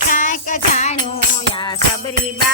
કાંઈક જાણું યા સબરી બા